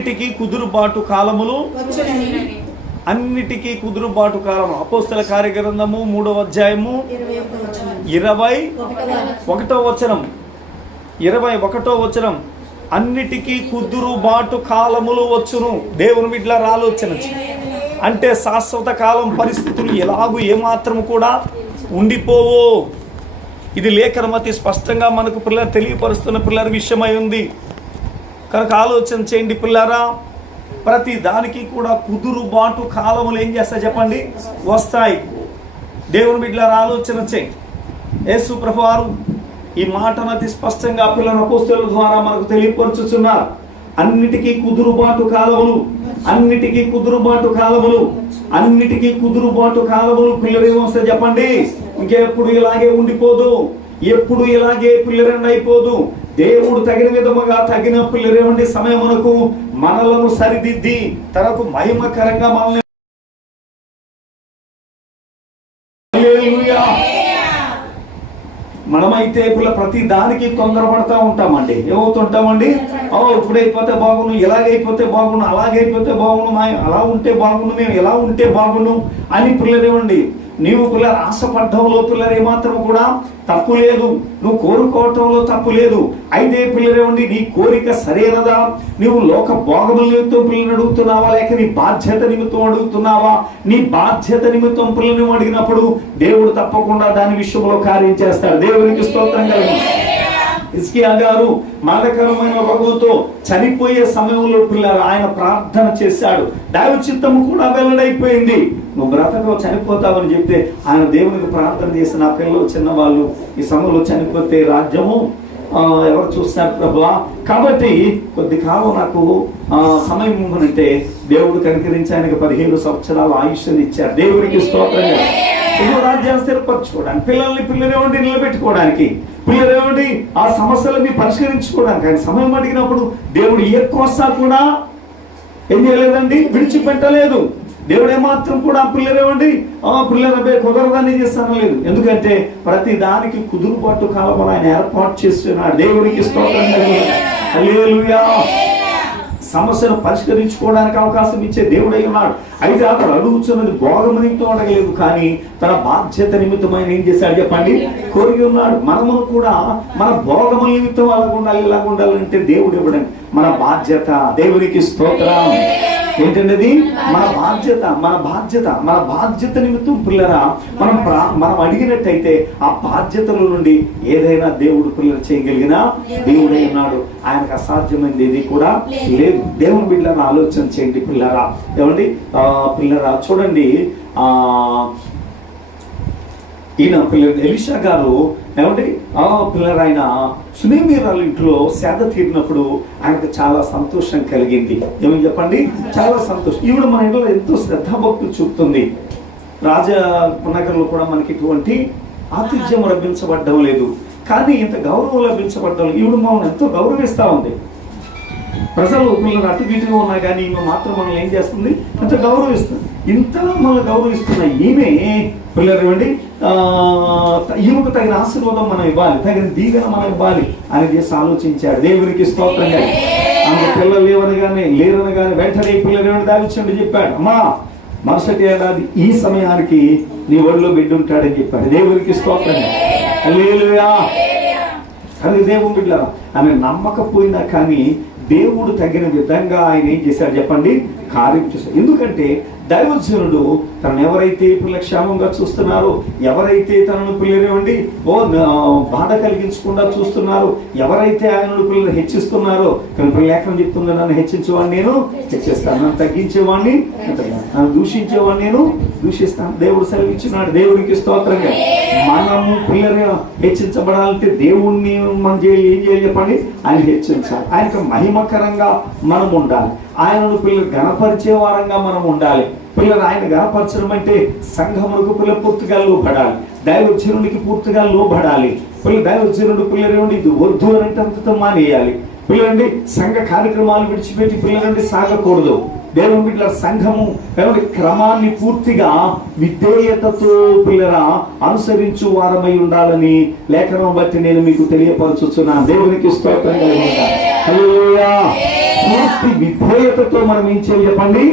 అన్నిటికీ కుదురుబాటు కాలములు? అన్నిటికీ కుదురుబాటు కాలము. అపోస్తల కార్యగ్రంథము మూడవ అధ్యాయము ఇరవై ఒకటో వచనం. ఇరవై ఒకటో వచనం. అన్నిటికీ కుదురుబాటు కాలములు వచ్చును. దేవుని బిడ్డల ఆలోచన. అంటే శాశ్వత కాలం పరిస్థితులు ఎలాగూ ఏమాత్రము కూడా ఉండిపోవు. ఇది లేఖనమతి స్పష్టంగా మనకు పిల్లలు తెలియపరుస్తున్న పిల్లల విషయమై ఉంది. కనుక ఆలోచన చేయండి పిల్లరా. ప్రతి దానికి కూడా కుదురుబాటు కాలములు ఏం చేస్తాయి చెప్పండి? వస్తాయి. దేవుని బిడ్డలారా ఆలోచన చేయండి. యేసు ప్రభువారు ఈ మాటను అతి స్పష్టంగా పిల్లల అపోస్తల ద్వారా మనకు తెలియపరుచుచున్నారు. అన్నిటికీ కుదురుబాటు కాలములు అన్నిటికీ కుదురుబాటు కాలములు అన్నిటికీ కుదురుబాటు కాలములు పిల్లలు ఏమొస్తాయి చెప్పండి? ఇంకెప్పుడు ఇలాగే ఉండిపోదు. ఎప్పుడు ఇలాగే పిల్లరండి అయిపోదు. దేవుడు తగిన విధముగా తగిన పిల్లరేమండి సమయమునకు మనలను సరిదిద్ది తనకు మహిమకరంగా మనల్ని మనమైతే ఇప్పుడు ప్రతి దానికి తొందరపడతా ఉంటామండి. ఏమవుతుంటామండి? ఓ ఇప్పుడైపోతే బాగుండు ఇలాగైపోతే బాగును అలాగైపోతే బాగును మా అలా ఉంటే బాగును మేము ఎలా ఉంటే బాగును అని పిల్లలేమండి నీవు పిల్లలు ఆశపడ్డంలో పిల్లలు ఏమాత్రం కూడా తప్పు లేదు. నువ్వు కోరుకోవటంలో తప్పు లేదు. అయితే పిల్లలేమండి నీ కోరిక సరైనదా? నువ్వు లోక భోగముల నిమిత్తం పిల్లలు అడుగుతున్నావా? లేక నీ బాధ్యత నిమిత్తం అడుగుతున్నావా? నీ బాధ్యత నిమిత్తం పిల్లలు అడిగినప్పుడు దేవుడు తప్పకుండా దాని విషయంలో కార్యం చేస్తాడు. దేవునికి స్తోత్రం కలిగి. ఇస్కియా గారు మాదకరమైన రోగంతో చనిపోయే సమయంలో పిల్లలు ఆయన ప్రార్థన చేశాడు. దైవ చిత్తం కూడా వెల్లడైపోయింది. నువ్వు బ్రతకవు చనిపోతావని చెప్తే ఆయన దేవునికి ప్రార్థన చేసిన ఆ పిల్లలు చిన్నవాళ్ళు ఈ సమయంలో చనిపోతే రాజ్యము ఎవరు చూస్తారు ప్రభువా? కాబట్టి కొద్ది కాలం నాకు ఆ, సమయం ఇవ్వనంటే దేవుడు కనికరించి ఆయనకి పదిహేను సంవత్సరాలు ఆయుష్ని ఇచ్చారు. దేవుడికి స్తోత్రంగా ఏదో రాజ్యాన్ని స్థిరపరచుకోవడానికి పిల్లల్ని పిల్లలేమండి నిలబెట్టుకోవడానికి పిల్లలేమండి ఆ సమస్యలన్నీ పరిష్కరించుకోవడానికి ఆయన సమయం అడిగినప్పుడు దేవుడు ఏ కోసా కూడా ఏం చేయలేదండి విడిచిపెట్టలేదు. దేవుడు ఏమాత్రం కూడా పిల్లలేమండి ఆ పిల్లలపై కుదరదని చేస్తాను లేదు. ఎందుకంటే ప్రతి దానికి కుదురుబాటు కాలం ఆయన ఏర్పాటు చేస్తున్నాడు. దేవునికి స్తోత్రం. సమస్యను పరిష్కరించుకోవడానికి అవకాశం ఇచ్చే దేవుడై ఉన్నాడు. అయితే అతను అడుగుతున్నది భోగమనితో అడగలేదు కానీ తన బాధ్యత నిమిత్తమైన ఏం చేశాడు చెప్పండి? కోరిగి ఉన్నాడు. మనమును కూడా మన భోగముల నిమిత్తం అలాగ ఉండాలి ఇలాగ ఉండాలంటే దేవుడు ఇవ్వడండి మన బాధ్యత దేవునికి స్తోత్రం. ఏంటండి మన బాధ్యత మన బాధ్యత మన బాధ్యత నిమిత్తం పిల్లరా మనం ప్రా- మనం అడిగినట్టయితే ఆ బాధ్యతల నుండి ఏదైనా దేవుడు పిల్లలు చేయగలిగిన దేవుడై ఉన్నాడు. ఆయనకు అసాధ్యమైనది ఏది కూడా లేదు. దేవుని బిడ్డలను ఆలోచన చేయండి పిల్లరా. ఏమండి? పిల్లరా చూడండి. ఆ ఈయన పిల్లలు ఎలిషా గారు ఏమండి? ఆ పిల్లరాయన ఆయన సునీమీరాల ఇంట్లో సేద తీరినప్పుడు ఆయనకు చాలా సంతోషం కలిగింది. ఏమని చెప్పండి? చాలా సంతోషం. ఈవిడ మన ఇంట్లో ఎంతో శ్రద్ధాభక్తులు చూపుతుంది. రాజనగర్లో కూడా మనకి ఇటువంటి ఆతిథ్యం లభించబడ్డం లేదు. కానీ ఇంత గౌరవం లభించబడ్డం ఈవిడ మమ్మల్ని ఎంతో గౌరవిస్తూ ఉంది. ప్రజలు పిల్లలు అటు ఇటుగా ఉన్నా కానీ ఈమె మాత్రం మనల్ని ఏం చేస్తుంది? ఎంతో గౌరవిస్తుంది. ఇంతలా మనల్ని గౌరవిస్తున్న ఈమె పిల్లలు ఆ, ఈమెకు తగిన ఆశీర్వాదం మనం ఇవ్వాలి తగిన దీవెన మనం ఇవ్వాలి అని చేసి ఆలోచించాడు. దేవునికి స్తోత్రంగా ఆమె పిల్లలు లేవనగానే లేరనగానే వెంటనే పిల్లలు దావించండి చెప్పాడు. అమ్మా మరుసటి ఏడాది ఈ సమయానికి నీ ఒడిలో బిడ్డ ఉంటాడని చెప్పాడు. దేవునికి స్తోత్రంగా లేలుయా కానీ దేవుని బిడ్డ ఆమె నమ్మకపోయినా కానీ దేవుడు తగిన విధంగా ఆయన ఏం చేశాడు చెప్పండి? కార్యం చేశాడు ఎందుకంటే దైవజనుడు తనను ఎవరైతే పిల్ల క్షేమంగా చూస్తున్నారో ఎవరైతే తనను పిల్లలేవండి ఓ బాధ కలిగించకుండా చూస్తున్నారో ఎవరైతే ఆయనను పిల్లలు హెచ్చిస్తున్నారో కానీ పిల్ల లేఖనం చెప్తుంది నన్ను హెచ్చించేవాడిని నేను? హెచ్చిస్తాను. నన్ను తగ్గించేవాడిని? నన్ను దూషించేవాడిని నేను? దూషిస్తాను. దేవుడు సెలవిచ్చినాడు. దేవుడికి స్తోత్రంగా. మనము పిల్లలు హెచ్చించబడాలంటే దేవుణ్ణి మనం చేయాలి ఏం చేయాలి చెప్పండి? ఆయన హెచ్చించాలి. ఆయనకు మహిమకరంగా మనం ఉండాలి ఆయనను పిల్లలు గణపరిచే వారంగా మనం ఉండాలి. పిల్లలు ఆయన గణపరచడం అంటే సంఘములకు పిల్ల పూర్తిగా లోపడాలి దైవజనుడికి పూర్తిగా లోబడాలి. పిల్ల దైవజనుడు పిల్లలు ఇది వద్దు అని అంటే అంతతో మానేయాలి. పిల్లలండి సంఘ కార్యక్రమాలు విడిచిపెట్టి పిల్లలండి సాగకూడదు. దేవుని బిడ్డల సంఘము ఏమంటే క్రమాన్ని పూర్తిగా విధేయతతో పిల్లరా అనుసరించు వారమై ఉండాలని లేఖనం బట్టి నేను మీకు తెలియపరచుచున్నాను. దేవునికి స్తోత్రం కలిగి పూర్తి విధేయతతో మనం ఏం చేయాలి చెప్పండి?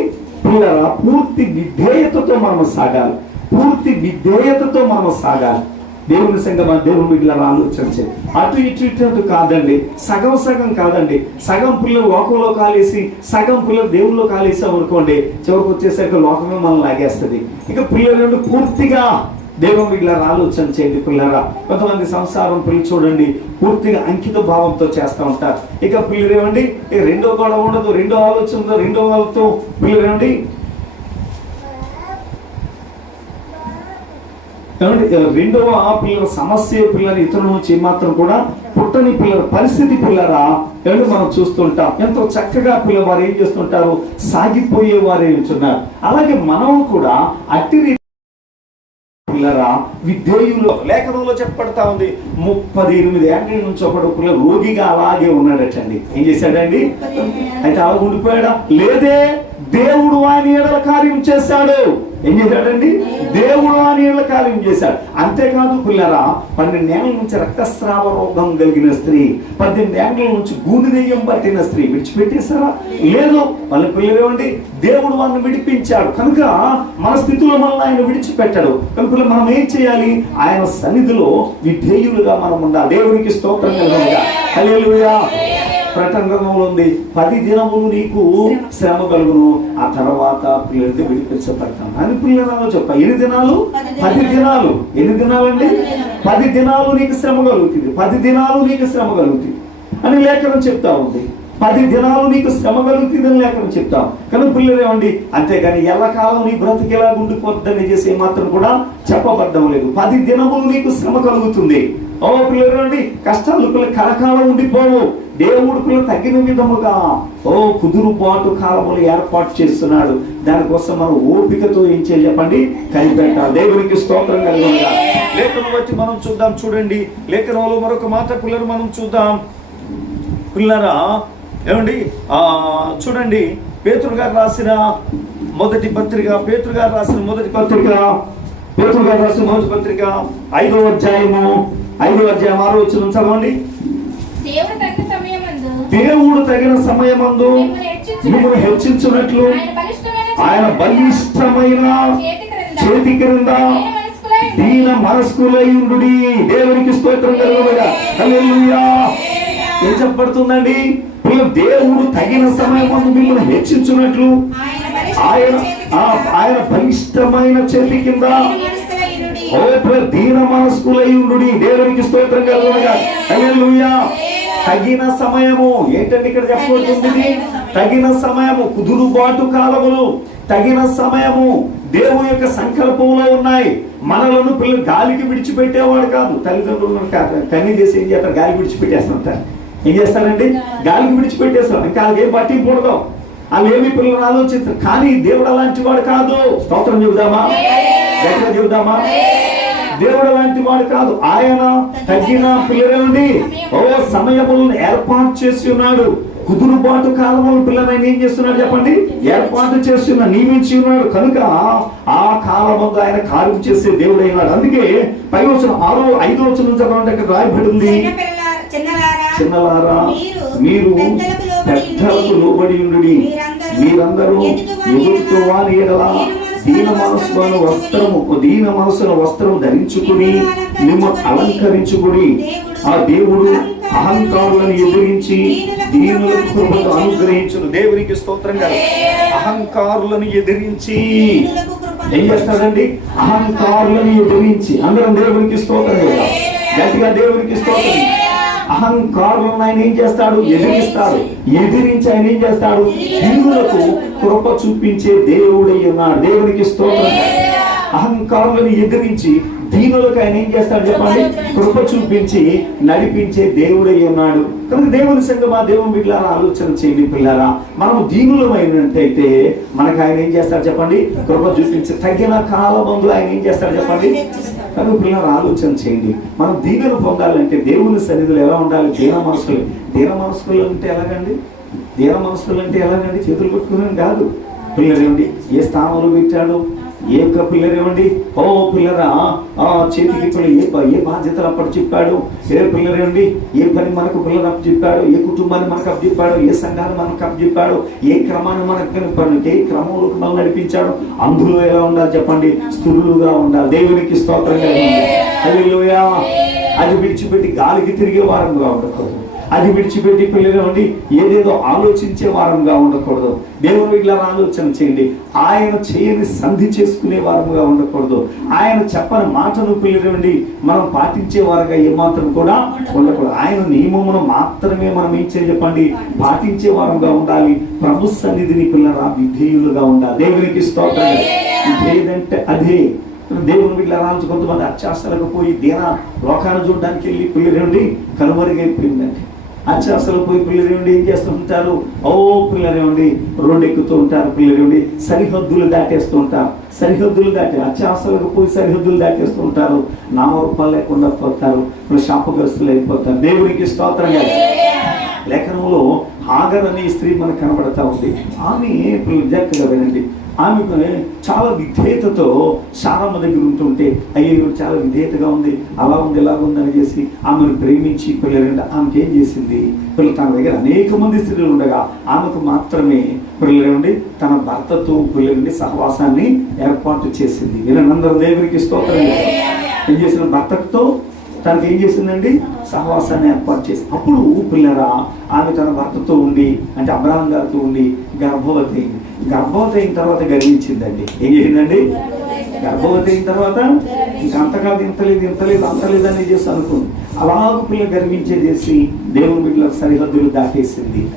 పిల్లరా పూర్తి విధేయతతో మనం సాగాలి. పూర్తి విధేయతతో మనం సాగాలి. దేవుని సంగమ దేవుని ఆలోచన ఆలోచించే అటు ఇటు ఇటు అటు కాదండి. సగం సగం కాదండి. సగం పిల్లలు లోకంలో కాలేసి సగం పిల్లలు దేవుల్లో కాలేసాం అనుకోండి చివరికి వచ్చేసరికి లోకమే మనం లాగేస్తుంది. ఇక పిల్లలు పూర్తిగా దేవుని బిడ్డల ఆలోచన చేయండి పిల్లరా. కొంతమంది సంసారం పిల్లలు చూడండి పూర్తిగా అంకిత భావంతో చేస్తూ ఉంటారు. ఇక పిల్లలు ఏమండి? ఇక రెండో గొడవ ఉండదు రెండో ఆలోచనతో రెండో వాళ్ళతో పిల్లలు ఏమండి? రెండవ ఆ పిల్లల సమస్య పిల్లల ఇతరుల నుంచి మాత్రం కూడా పుట్టని పిల్లల పరిస్థితి పిల్లరా. ఏమంటే మనం చూస్తుంటాం. ఎంతో చక్కగా పిల్లవారు ఏం చేస్తుంటారు? సాగిపోయే వారు ఉంటున్నారు. అలాగే మనం కూడా అట్టి పిల్లరా విధేయులు. లేఖనంలో చెప్పబడతా ఉంది ముప్పది ఎనిమిది ఏళ్ళ నుంచి ఒకడు పిల్ల రోగిగా అలాగే ఉన్నాడటండి. ఏం చేశాడండి? అయితే అలా ఉండిపోయాడా? లేదే. దేవుడు ఆయన ఏడల కార్యం చేశాడు. ఏం చేశాడండి దేవుడు ఆయన ఏడల కార్యం చేశాడు. అంతేకాదు పిల్లరా పన్నెండేళ్ళ నుంచి రక్తస్రావ రోగం కలిగిన స్త్రీ పద్దెనిమిది ఏళ్ళ నుంచి గూని దెయ్యం పట్టిన స్త్రీ విడిచిపెట్టేశారా? లేదు. వాళ్ళ పిల్లలేమండి దేవుడు వాళ్ళని విడిపించాడు. కనుక మన స్థితిలో మనల్ని ఆయన విడిచిపెట్టాడు. కనుక మనం ఏం చేయాలి? ఆయన సన్నిధిలో విధేయులుగా మనం ఉండాలి. దేవునికి స్తోత్రం కలుగుగా ప్రకటనలో ఉంది. పది దినములు నీకు శ్రమ. కలుగును. ఆ తర్వాత పిల్లలతో విడిపించబడతాం అని పిల్లలలో చెప్ప. ఎన్ని దినాలు? పది దినాలు. ఎన్ని దినాలండి? పది దినాలు నీకు శ్రమ కలుగుతుంది. పది దినాలు నీకు శ్రమ కలుగుతుంది. అని లేఖనం చెప్తా ఉంది. పది దినాలు నీకు శ్రమ కలుగుతుందని లేఖనం చెప్తాం. కానీ పిల్లలేమండి అంతేగాని ఎల్లకాలం నీ బ్రతికేలా ఉండిపోద్దని చేసే మాత్రం కూడా చెప్పబడ్డం లేదు. పది దినములు నీకు శ్రమ కలుగుతుంది. ఓ పిల్లలండి కష్టాలు పిల్లలు కలకాలం ఉండిపోవు. దేవుడు పిల్లలు తగిన విధముగా ఓ కుదురుబాటు కాలములు ఏర్పాటు చేస్తున్నాడు. దానికోసం మనం ఓపికతో ఏం చేయాలి చెప్పండి? కనిపెట్టాలి. దేవునికి స్తోత్రం కలిగి లేఖను బట్టి మనం చూద్దాం. చూడండి. లేఖనంలో మరొక మాట పిల్లలు మనం చూద్దాం. పిల్లరా ఏమండి? ఆ చూడండి పేతురు గారు రాసిన మొదటి పత్రిక పేతురు గారు రాసిన మొదటి పత్రిక పేతురు గారు రాసిన మొదటి పత్రిక ఐదో అధ్యాయము ఐదో అధ్యాయం ఆరో వచ్చిన చదవండి. దేవుడు తగిన సమయమందు మిమ్మల్ని హెచ్చించున్నట్లు ఆయన బలిష్టమైన చేతి క్రింద దీన మనస్కులై దేవునికి స్తోత్రం కలుగుగా ఏం చెప్పబడుతుందండి? దేవుడు తగిన సమయం మిమ్మల్ని హెచ్చించున్నట్లు ఆయన ఆయన బలిష్టమైన చేతి కింద దీన మనస్కులయుడు దేవునికి స్తోత్రం హల్లెలూయా. తగిన సమయము. ఏంటంటే ఇక్కడ చెప్పబడుతుంది? తగిన సమయము. కుదురుబాటు కాలములు. తగిన సమయము. దేవుని యొక్క సంకల్పంలో ఉన్నాయి. మనలను పిల్లలు గాలికి విడిచిపెట్టేవాడు కాదు. తల్లిదండ్రులను కన్నీ చేసి ఏం చేస్తారు? గాలి విడిచిపెట్టేస్తుంటారు ఏం చేస్తారండి గాలికి విడిచిపెట్టేస్తారు ఇంకా వాళ్ళకి ఏం పట్టింపు ఉండదు వాళ్ళు ఏమి పిల్లలు ఆలోచిస్తారు కానీ దేవుడు అలాంటి వాడు కాదు. స్తోత్రం చెబుదామా? ఎక్కడ చెబుదామా? దేవుడు అలాంటి వాడు కాదు. ఆయన తగ్గిన పిల్లలండి ఓ సమయములను ఏర్పాటు చేసి ఉన్నాడు. కుదురుబాటు కాలములు పిల్లలైన ఏం చేస్తున్నాడు చెప్పండి? ఏర్పాటు చేసి ఉన్న నియమించి ఉన్నాడు. కనుక ఆ కాలమందు ఆయన కార్యం చేసే దేవుడు అయినాడు అందుకే పై వచ్చిన ఆరో ఐదో వచ్చిన చదవండి. అక్కడ రాయబడి ఉంది చిన్నలారా మీరు పెద్దలకు లోబడి ఉండు మీరందరూ ఎదురుతో వాని ఎడల దీన మనసును వస్త్రము దీన మనసును వస్త్రము ధరించుకుని మిమ్మ అలంకరించుకుని ఆ దేవుడు అహంకారులను ఎదిరించి దీనులకు కృపను అనుగ్రహించును. దేవునికి స్తోత్రంగా అహంకారులను ఎదిరించి ఏం చేస్తాడండి? అహంకారులను ఎదిరించి. అందరం దేవునికి స్తోత్రం కదా గట్టిగా దేవునికి స్తోత్రం. అహంకారులను ఆయన ఏం చేస్తాడు? ఎదిరిస్తాడు. ఎదిరించి ఆయన ఏం చేస్తాడు? హిందువులకు కృప చూపించే దేవుడై ఉన్నాడు. దేవునికి స్తోత్రం. అహంకారులను ఎదిరించి దీనులకు ఆయన ఏం చేస్తాడు చెప్పండి? కృప చూపించి నడిపించే దేవుడై ఉన్నాడు. కనుక దేవుని సంగమా దేవుని బిడ్డలారా ఆలోచన చేయండి పిల్లారా. మనం దీనులమైనట్టయితే మనకు ఆయన ఏం చేస్తాడు చెప్పండి? కృప చూపించి తగిన కాలమందు ఆయన ఏం చేస్తాడు చెప్పండి? కనుక పిల్లలు ఆలోచన చేయండి. మనం దీవెన పొందాలంటే దేవుని సన్నిధులు ఎలా ఉండాలి? దీన మనసులు. దీన మనసులు అంటే ఎలాగండి? దీన మనసులు అంటే ఎలాగండి? చేతులు పట్టుకుని కాదు. పిల్లలు ఏమిటి ఏ స్థానంలో పెట్టాడు? ఏ యొక్క పిల్లరేమండి ఓ పిల్లరా ఆ చేతికి పిల్ల ఏ ఏ బాధ్యతలు అప్పటి చెప్పాడు? ఏ పిల్లరేమండి ఏ పని మనకు పిల్లలు అప్పు చెప్పాడు? ఏ కుటుంబాన్ని మనకు అప్పు చెప్పాడు? ఏ సంఘాన్ని మనకు అప్పు చెప్పాడు? ఏ క్రమాన్ని మనకు కనుపడు ఏ క్రమంలోకి మనం నడిపించాడు? అందులో ఎలా ఉండాలి చెప్పండి? స్థులుగా ఉండాలి. దేవునికి స్తోత్రంగా అది విడిచిపెట్టి గాలికి తిరిగే వారంగా ఉండకూడదు. అది విడిచిపెట్టి పిల్లలేమండి ఏదేదో ఆలోచించే వారంగా ఉండకూడదు. దేవుడు ఇట్లా ఆలోచన చేయండి. ఆయన చేయని సంధి చేసుకునే వారముగా ఉండకూడదు. ఆయన చెప్పని మాటను పిల్లలేమండి మనం పాటించే వారుగా ఏమాత్రం కూడా ఉండకూడదు. ఆయన నియమమును మాత్రమే మనం ఏం చెప్పండి? పాటించే వారంగా ఉండాలి. ప్రభు సన్నిధిని పిల్లరా విధేయులుగా ఉండాలి. దేవునికి స్తోత్రాలు. ఇదేదంటే అదే. దేవుని వీళ్ళ రాజు కొంతమంది అత్యాసలకు పోయి దీన లోకాన్ని చూడడానికి వెళ్ళి పిల్లరేండి కనుమరుగైపోయిందండి. అత్యాసలు పోయి పిల్లరేండి ఏం చేస్తూ ఉంటారు? ఓ రోడ్డు ఎక్కుతూ ఉంటారు పిల్లరేండి సరిహద్దులు దాటేస్తూ ఉంటారు. సరిహద్దులు దాటి అత్యాసలకు పోయి సరిహద్దులు దాటేస్తూ ఉంటారు. నామరూపాలు లేకుండా పోతారు ఇప్పుడు శాపగ్రస్తులు అయిపోతారు. దేవునికి స్తోత్రంగా లేఖనంలో హాగర్ అనే స్త్రీ మనకు కనబడతా ఉంది. ఆమె ఇప్పుడు జాగ్రత్తగా వినండి. ఆమె చాలా విధేయతతో సారమ్మ దగ్గర ఉంటుంటే అయ్యో చాలా విధేయతగా ఉంది అలా ఉంది ఇలా ఉంది అని చేసి ఆమెను ప్రేమించి పిల్లలంటే ఆమెకి ఏం చేసింది? పిల్లలు తన దగ్గర అనేక మంది స్త్రీలు ఉండగా ఆమెకు మాత్రమే పిల్లలండి తన భర్తతో పిల్లలండి సహవాసాన్ని ఏర్పాటు చేసింది. వీళ్ళందరూ దేవునికి స్తోత్రం. ఏం చేసిన భర్తతో? తనకి ఏం చేసిందండి? సహవాసాన్ని ఏర్పాటు చేసి అప్పుడు పిల్లరా ఆమె తన భర్తతో ఉండి అంటే అబ్రాహం గారితో ఉండి గర్భవతి. అయింది గర్భవతి అయిన తర్వాత గర్వించిందండి. ఏం చేసిందండి గర్భవతి అయిన తర్వాత ఇంక ఇంతలేదు ఇంతలేదు అంతలేదు అని చేసి అనుకుంది. అలాగ పిల్ల గర్వించే చేసి దేవుని బిడ్డలకు సరిహద్దులు దాటేసింది.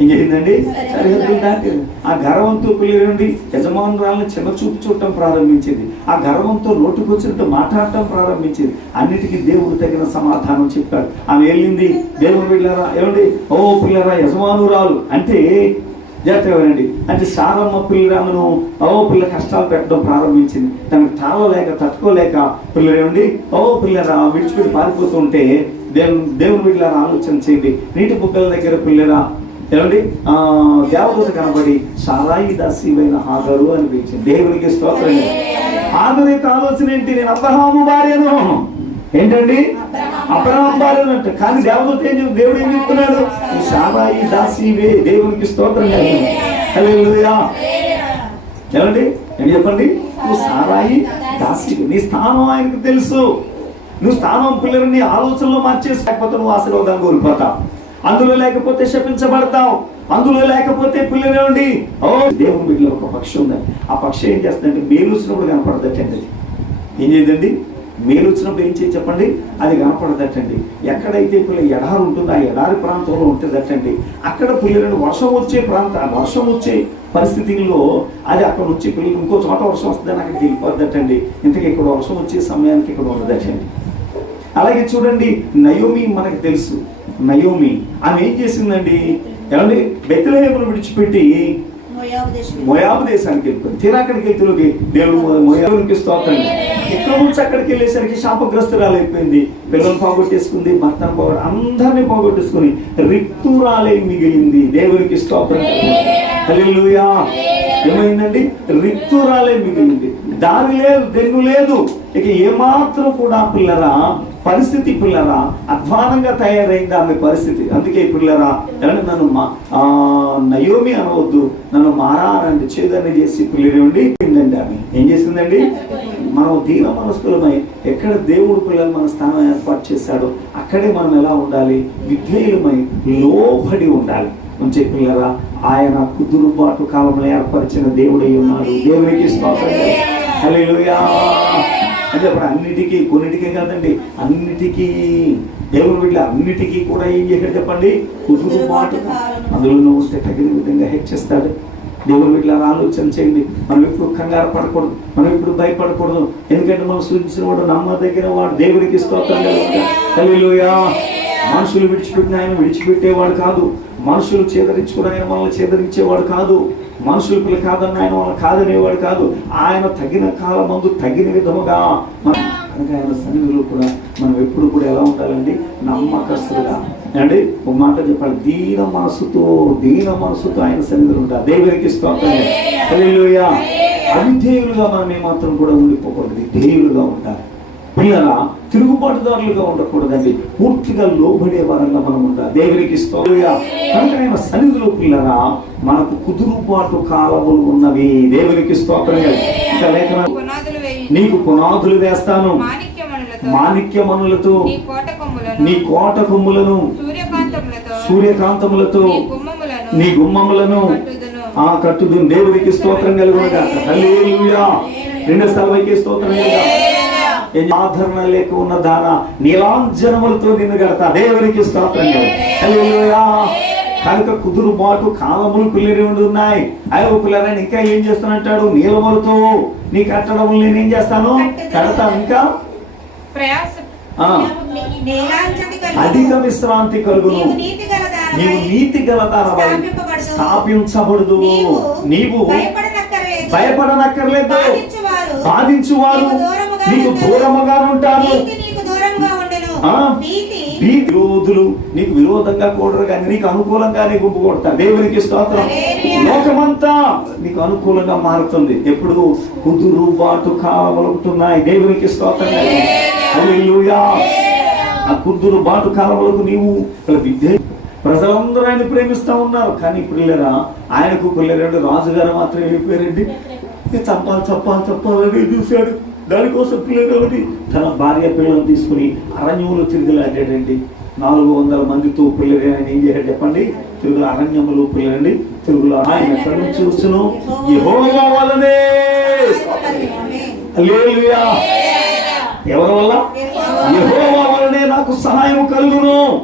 ఏం చేసిందండి సరిహద్దులు దాటేది. ఆ గర్వంతో పిల్లలండి యజమానురాలను చిన్న చూపు చూడటం ప్రారంభించింది. ఆ గర్వంతో నోటుకొచ్చినట్టు మాట్లాడటం ప్రారంభించింది. అన్నిటికీ దేవుడు తగిన సమాధానం చెప్పాడు. ఆమె వెళ్ళింది దేవుని పిల్లరా ఏమండి? ఓ పిల్లరా యజమానురాలు. అంటే జాగ్రత్తగా వినండి. అంటే సారమ్మ పిల్లలను ఓ పిల్ల కష్టాలు పెట్టడం ప్రారంభించింది. తనకు తాళలేక తట్టుకోలేక పిల్లలు ఏమండి? ఓ పిల్లరా విడిచిపెట్టి పారిపోతుంటే దేవుని దేవుని వీళ్ళని ఆలోచన చేయండి. నీటి బుగ్గల దగ్గర పిల్లరా ఏమండి? ఆ దేవదూత కనబడి సారాయి దాసివైన హాగరు అని పిలిచింది. దేవునికి స్తోత్రం యొక్క ఆలోచన ఏంటి? నేను అబ్రహాము భార్యను. ఏంటండి? అబ్రహాం భార్యను అంటే కానీ దేవదూత ఏం దేవుడు ఏం చెప్తున్నాడు? "నువ్వు సారాయి దాసివే దేవునికి స్తోత్రం ఏమండి? ఏం చెప్పండి? నువ్వు సారాయి దాసి నీ స్థానం ఆయనకు తెలుసు. నువ్వు స్థానం పిల్లలని ఆలోచనలో మార్చేసి లేకపోతే నువ్వు ఆశీర్వాదాన్ని కోల్పోతావు. అందులో లేకపోతే శపించబడతావు. అందులో లేకపోతే పిల్లలేవండి ఓ దేవుని వీటిలో ఒక పక్షి ఉందండి. ఆ పక్షి ఏం చేస్తుందంటే మేలుసినప్పుడు వచ్చినప్పుడు కనపడదటండి. ఏం చేయదండి? మేలు వచ్చినప్పుడు ఏం చేయి చెప్పండి? అది కనపడదటండి ఎక్కడైతే పిల్ల ఎడారి ఉంటుందో ఆ ఎడారి ప్రాంతంలో ఉంటుందటండి. అక్కడ పిల్లలను వర్షం వచ్చే ప్రాంత వర్షం వచ్చే పరిస్థితుల్లో అది అక్కడ వచ్చి పిల్లలు ఇంకో చోట వర్షం వస్తుందని అక్కడికి వెళ్ళిపోద్దటండి ఇంతకీ ఇక్కడ వర్షం వచ్చే సమయానికి ఇక్కడ ఉండదటండి. అలాగే చూడండి నయోమి మనకు తెలుసు. నయోమి. ఆమె ఏం చేసిందండి? ఏమండి? బెత్తలేమును విడిచిపెట్టి మోయాబు దేశం మోయాబు దేశానికి వెళ్ళిపోయింది. తీరా అక్కడికి వెళ్తులోకి దేవుడు మోయాబునికి స్తోత్రం. ఇక్కడ అక్కడికి వెళ్ళేసరికి శాపగ్రస్తురాలైపోయింది. పిల్లలు పోగొట్టేసుకుంది భర్తను పోగొట్టు అందరినీ పోగొట్టేసుకుని రిక్తురాలై మిగిలింది. దేవునికి స్తోత్రం. హల్లెలూయా. ఏమైందండి? రిక్తురాలే మిగిలింది. దారి లేదు దెన్ను లేదు. ఇక ఏమాత్రం కూడా పిల్లరా పరిస్థితి పిల్లరా అధ్వానంగా తయారైంది ఆమె పరిస్థితి. అందుకే పిల్లరా ఏమంటే నన్ను మా నయోమి అనవద్దు నన్ను మారా అని చేదని చేసి పిల్లలేండి ఏంటండి ఆమె. ఏం చేసిందండి? మనం దీన మనస్కులమై ఎక్కడ దేవుడు పిల్లలు మన స్థానం ఏర్పాటు చేశాడో అక్కడే మనం ఎలా ఉండాలి? విధేయులమై లోబడి ఉండాలి. ఉంచే పిల్లరా ఆయన కుదురుబాటు కాలంలో ఏర్పరిచిన దేవుడై ఉన్నాడు. దేవునికి స్తోత్రం. హలో అంటే ఇప్పుడు అన్నిటికీ కొన్నిటికే కాదండి అన్నిటికీ దేవుడు వీళ్ళ అన్నిటికీ కూడా ఏం చేశాడు చెప్పండి? కుదురుబాటు అందులో నువ్వు ఉంటే తగిన విధంగా హెచ్చిస్తాడు దేవుడు వీళ్ళ ఆలోచన చేయండి. మనం ఎప్పుడు కంగారు పడకూడదు. మనం ఎప్పుడు భయపడకూడదు. ఎందుకంటే మనం సూచించిన వాడు నమ్మదగిన వాడు దేవుడికి స్తోత్రం హల్లెలూయా. మనుషులు విడిచిపెట్టిన ఆయన విడిచిపెట్టేవాడు కాదు. మనుషులు చేదరించుకుని ఆయన మనల్ని చేదరించేవాడు కాదు. మనుషులు పిల్ల కాదన్న ఆయన వాళ్ళని కాదనేవాడు కాదు. ఆయన తగిన కాలం మందు తగిన విధముగా మన- కనుక ఆయన సన్నిధిలో కూడా మనం ఎప్పుడు కూడా ఎలా ఉండాలండి? నమ్మకస్తుగా అండి ఒక మాట చెప్పాలి. దీన మనసుతో దీన మనసుతో ఆయన సన్నిధిలో ఉంటారు దేవునికి స్తోత్రం. హల్లెలూయా. అవిధేయులుగా మనం ఏమాత్రం కూడా ఉండిపోకూడదు. విధేయులుగా ఉండాలి. పిల్లల తిరుగుబాటుదారులుగా ఉండకూడదండి. పూర్తిగా లోబడే వారంగా మనం ఉండాలి. దేవునికి స్తోత్రముగా. కనుక ఆయన సన్నిధిలో పిల్లరా మనకు కుదురుబాటు కాలములు ఉన్నవి. దేవునికి నీకు పునాదులు వేస్తాను. మాణిక్యమనులతో నీ కోట కొమ్ములను సూర్యకాంతములతో. నీ గుమ్మములను. ఆ కట్టుదు దేవునికి స్తోత్రం కలుగునుగా రెండు స్థలమైకి స్తోత్రం కలుగుగా ఆదరణ లేక ఉన్న దాన నీలాంజనములతో నిన్ను కడతా దేవునికి కనుక కుదురుబాటు కాలములు పిల్లరి ఉండి ఉన్నాయి. అయ్యో పిల్లరాని ఇంకా ఏం చేస్తానంటాడు? నీలములతో నీ కట్టడములు నేనేం చేస్తాను? కడతాను ఇంకా. అధిక విశ్రాంతి కలుగును. నీవు నీతి గల దానవై నీవు నీతి గల దానవై స్థాపింపబడుదు. స్థాపించబడదు నీవు భయపడనక్కర్లేదు. బాధించువారు. నీకు దూరముగా ఉంటారు. విరోధులు నీకు విరోధంగా కూడరు కానీ నీకు అనుకూలంగానే గుంపు కొడతారు. దేవునికి స్తోత్రం. లోకమంతా నీకు అనుకూలంగా మారుతుంది. ఎప్పుడు కుదురుబాటు కావలుగుతున్నాయి దేవునికి స్తోత్రం. ఆ కుదురు బాటు కాలములకు నీవు విద్య ప్రజలందరూ ఆయన ప్రేమిస్తా ఉన్నారు. కానీ పిల్లరా ఆయనకు పిల్లరాడు రాజుగారు మాత్రం వెళ్ళిపోయారండి. చంపాలి చంపాలి చంపాలని చూశాడు. దానికోసం పిల్లగాడి తన భార్య పిల్లలను తీసుకుని అరణ్యంలో తిరిగిలాడాడండి నాలుగు వందల మందితో పిల్లలు ఆయన ఏం చేశాడు చెప్పండి? తిరుగుల అరణ్యములు పిల్లలండి తిరుగుల ఆయన ఎక్కడి నుంచి వచ్చును. యెహోవా ఎవరి వల్ల? యహోవా వలనే నాకు సహాయం కలుగును.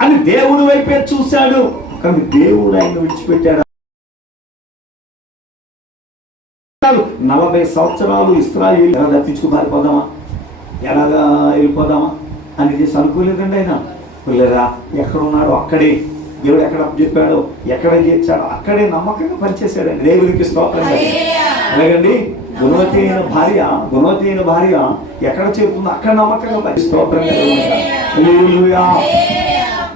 అని దేవుడి వైపే చూశాడు. కానీ దేవుడు ఆయన విడిచిపెట్టాడు. నలభై సంవత్సరాలు ఇస్రాయిల్ ఎలా తప్పించుకు పారిపోదామా ఎలాగా వెళ్ళిపోదామా? అని చేసి అనుకోలేదండి ఆయన. పిల్లరా ఎక్కడ ఉన్నాడో అక్కడే. దేవుడు ఎక్కడ చెప్పాడో ఎక్కడ చేర్చాడో అక్కడే నమ్మకంగా పనిచేశాడండి. దేవుడికి స్తోత్రం అలాగండి గుణవతి అయిన భార్య గుణవతి అయిన భార్య ఎక్కడ చేరుతుందో అక్కడ నమ్మకంగా పని స్తోత్రం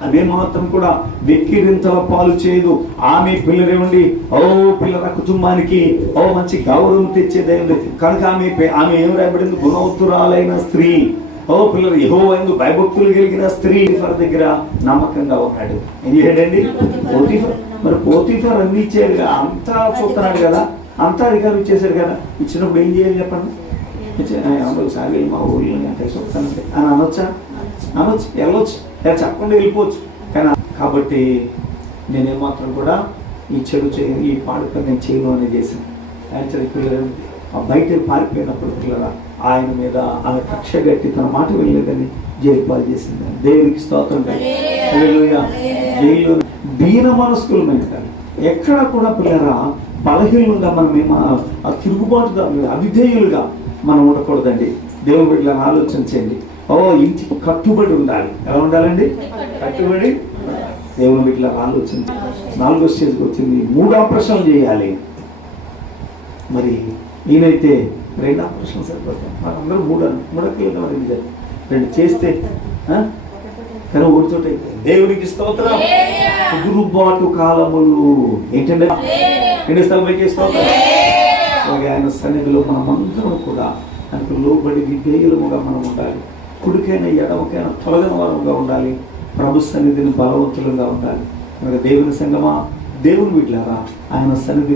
అదే మాత్రం కూడా వెక్కిరింతల పాలు చేయదు. ఆమె పిల్లరేమండి ఓ పిల్లల కుటుంబానికి ఓ మంచి గౌరవం తెచ్చేదైంది కనుక ఆమె ఆమె ఏం రాయబడింది? గుణవత్తురాలైన స్త్రీ. ఓ పిల్లలు యహో ఎందు భయభక్తులు కలిగిన స్త్రీ. పోతీఫర్ దగ్గర నమ్మకంగా ఉన్నాడు. ఏం చేయడండి పోతీఫర్ మరి పోతీఫర్ అన్ని ఇచ్చాడు అంతా చూస్తున్నాడు కదా అంతా అధికారం ఇచ్చేసాడు కదా. ఇచ్చినప్పుడు ఏం చేయాలి చెప్పండి? ఒకసారి మా ఊళ్ళో కలిసి వస్తానంటే అని అనొచ్చా? అనొచ్చు వెళ్ళొచ్చు. లేదా చెప్పకుండా వెళ్ళిపోవచ్చు. కానీ కాబట్టి నేనేమాత్రం కూడా ఈ చెడు చేయను ఈ పాడు పని నేను చేయను అని చేశాను. ఆయన చెడు పిల్లలు ఆ బయట పారిపోయినప్పుడు పిల్లల ఆయన మీద ఆమె కక్ష కట్టి తన మాట వెళ్ళలేదని జైలుపాలు చేసింది దేవునికి స్తోత్రం జైలు దీన మనస్కులమైన ఎక్కడ కూడా పిల్లరా బలహీనంగా మనం ఏమో ఆ తిరుగుబాటుగా అవిధేయులుగా మనం ఉండకూడదండి. దేవుని బిడ్డలను ఆలోచించండి ఓ ఇంటికి కట్టుబడి ఉండాలి. ఎలా ఉండాలండి? కట్టుబడి? దేవుని బిడ్డల ఆలోచన నాలుగో స్టేజ్కి వచ్చింది. మూడు ఆపరేషన్లు చేయాలి. మరి నేనైతే రెండు ఆపరేషన్లు సరిపోతాయి. మనందరూ మూడు అను మూడకి మరి రెండు చేస్తే కానీ ఒకటి చోట దేవుడికి స్తోత్రం. కుదురుబాటు కాలములు. ఏంటంటే రెండు స్థలం స్తోత్రం? అలాగే ఆయన సన్నిధిలో మనమందరం కూడా ఆయనకు లోబడి విధేయులముగా మనం ఉండాలి. కుడికైనా ఎడమకైనా తొలగని వారంగా ఉండాలి. ప్రభు సన్నిధిని బలవంతులుగా ఉండాలి. మరి దేవుని సంగమా? దేవుని వీటిలారా ఆయన సన్నిధి